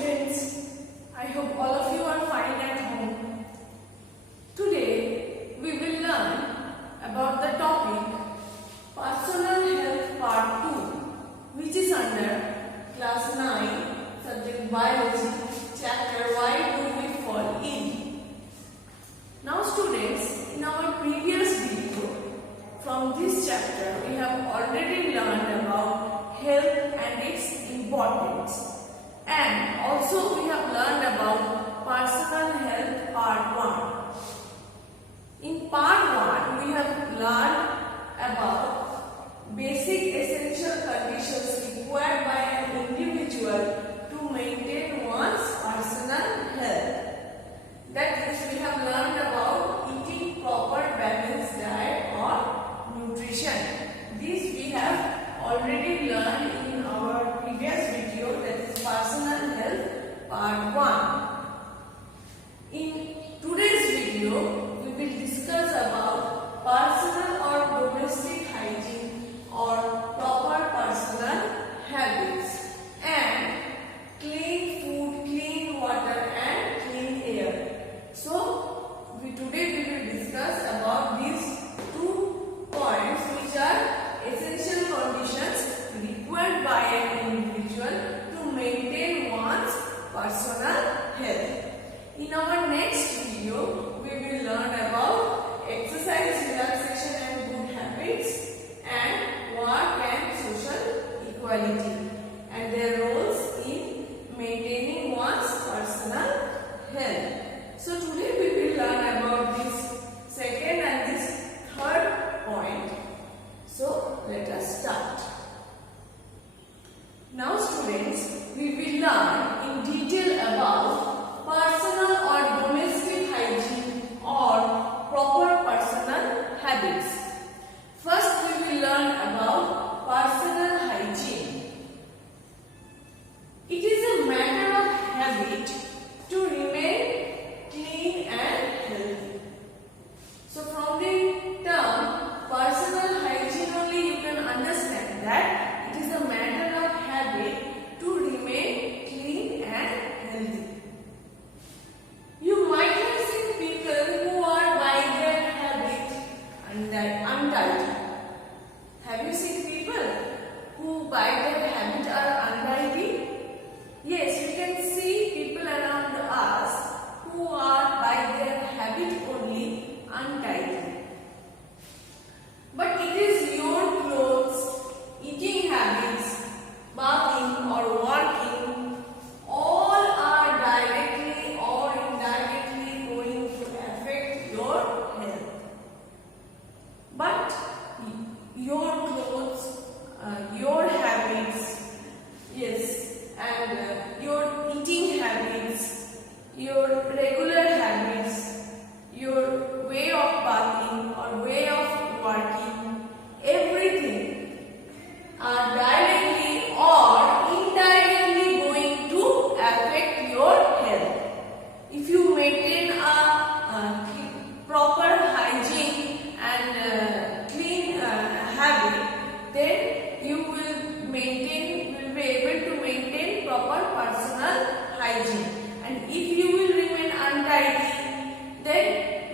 students, I hope all of you are fine at home. Today we will learn about the topic Personal Health Part 2, which is under Class 9, Subject Biology, Chapter Why Do We Fall In. Now students, in our previous video, from this chapter we have already learned about health and its importance. And also we have learned about personal health part 1. In part 1 we have learned about basic essential conditions required by an individual to maintain one's personal health. That is, we have learned about eating proper balanced diet or nutrition. This we have already learned in our previous video, that is personal health part 1. In today's video, we will discuss about personal or domestic hygiene or proper personal habits and clean food, clean water and clean air. So, today we will discuss about these 2 points which are essential conditions required by an individual to maintain one's personal health. In our next video, we will learn about exercise, relaxation and good habits and work and social equality and their roles in maintaining one's personal health. So today we will learn about this second and this third point. So let us start. Now students, we will learn in detail about personal or domestic hygiene or proper personal habits. First we will learn about personal hygiene. It is a matter of habit to remain clean and healthy. So from the term personal hygiene only you can understand that it is a matter of habit to remain clean and healthy. You might have seen people who are by their habit untidy. Have you seen people who by their habit are untidy? Yes, we can see people around us who are by their habit only untidy. But it is your clothes, eating habits, bathing or working, all are directly or indirectly going to affect your health. But your clothes, your habits, yes, and your eating habits, your regular habits, your way of bathing or way of working, everything are directly or indirectly going to affect your health. If you maintain a proper hygiene and clean habit, then you will be able to maintain proper personal hygiene. And if you will remain untidy, then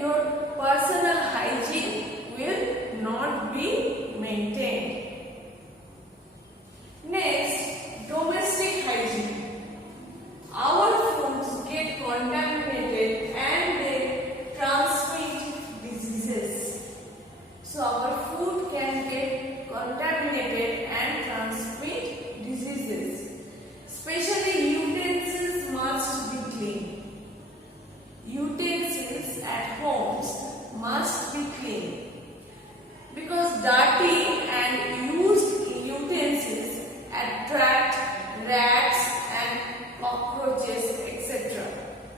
your personal hygiene will not be maintained. Next, domestic hygiene. Our foods get contaminated and they transmit diseases. So our food can get contaminated and transmit diseases. Especially utensils must be clean. Utensils at homes must be clean. Because dirty and used utensils attract rats and cockroaches, etc.,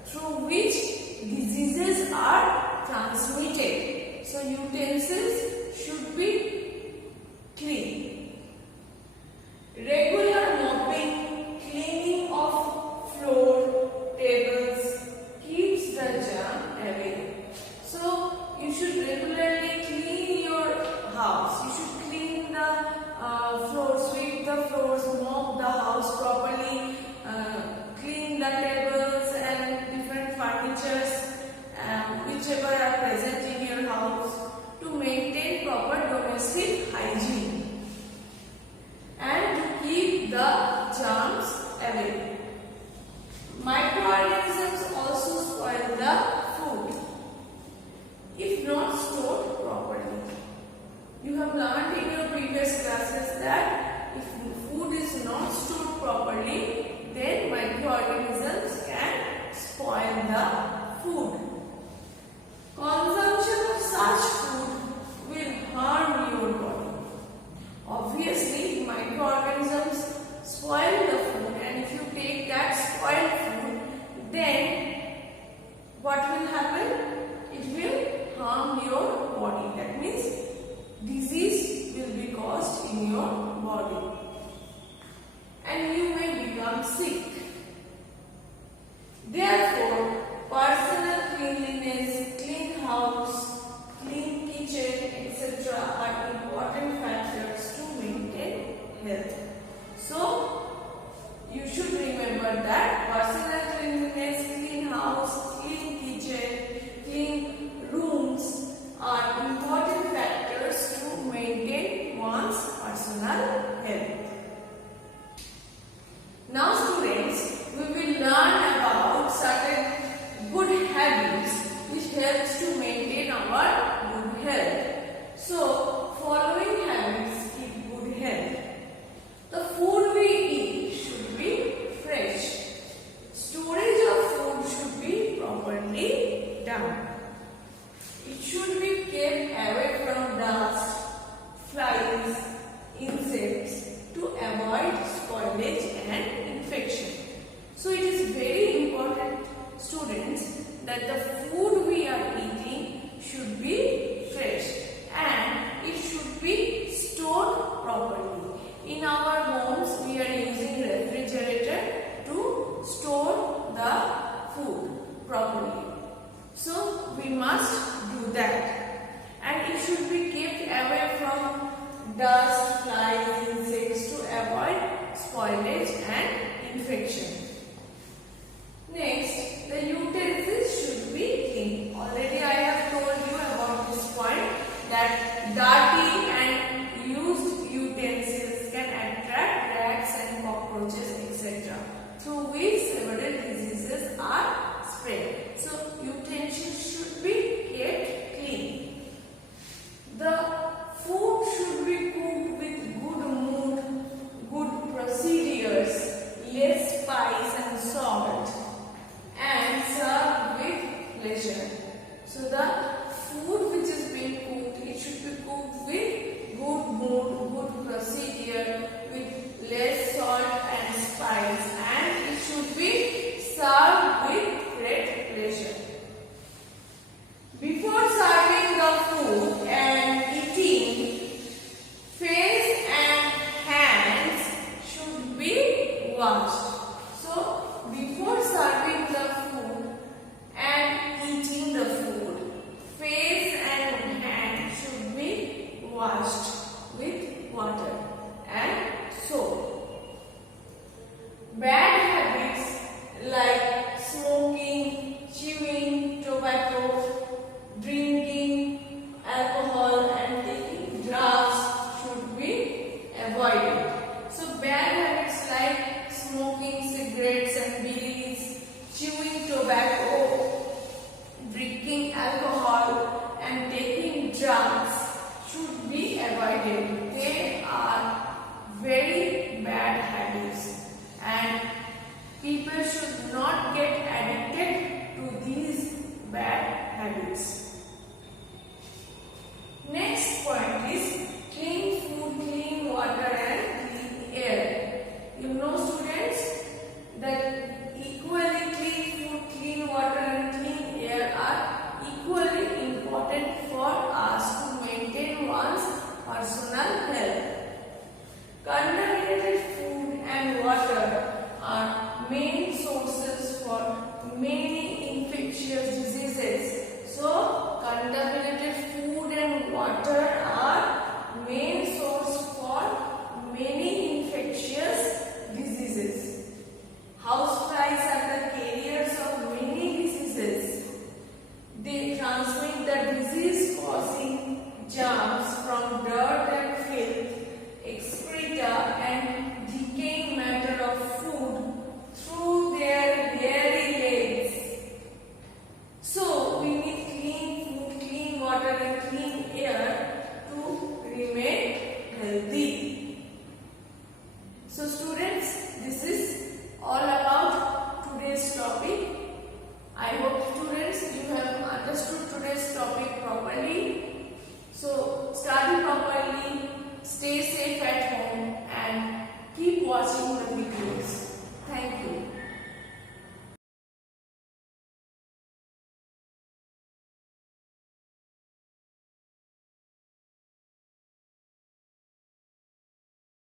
through which diseases are transmitted. So utensils should be clean. Regular mopping, cleaning of floor, tables keeps the germ away. So you should regularly clean your house. You should clean the floor, sweep the floors, mop the house properly, clean have learned in your previous classes that if food is not stored properly, then microorganisms can spoil the food. Consumption of such food will harm your body. Obviously, microorganisms spoil the food, and if you take that spoiled food, then what will happen? It will harm your body. That means disease will be caused in your body and you may become sick. Therefore, personal cleanliness, clean house, clean kitchen, etc. are important factors to maintain health. So, you should remember that personal cleanliness, clean house, clean kitchen, clean rooms are important factors to maintain one's personal health. Now students, we will learn about certain good habits which helps to maintain our good health. So, following habits keep good health. The food we eat should be fresh. Storage of food should be properly done. It should be kept away from dust, flies, insects to avoid spoilage and infection. So it is very important, students, that the food we are eating should be fresh and it should be stored properly. In our homes, we are using refrigerator to store the food properly. So we must do that, and it should be kept away from dust, flies, insects to avoid spoilage and infection. Next, the utensils should be clean. Already I have told you about this point that dirty and used utensils can attract rats and cockroaches, etc., through which several diseases are spread. So utensils should be kept clean. The food should be cooked with good mood, good procedures, less spice and salt, and served with pleasure. So the food which is being cooked, it should be cooked with good mood, good procedure, with less salt and spice, and it should be served with great pleasure. Before serving the food and eating, face and hands should be washed. So, before serving the food and eating the food, face and hands should be washed with water and soap. Bad habits like smoking, chewing tobacco, drinking alcohol and taking drugs should be avoided. So bad habits like smoking cigarettes and biddies, chewing tobacco, drinking alcohol and taking drugs should be avoided. They are very bad habits and people should not get addicted to these bad habits. Next point is clean food, clean water and clean air. You know students that equally clean food, clean water and clean air are equally important for us to maintain one's personal health. Contaminated food and water are main sources for many infectious diseases. So, contaminated food and water are main source for many infectious diseases. Houseflies are the carriers of many diseases. They transmit the disease-causing germs from dirt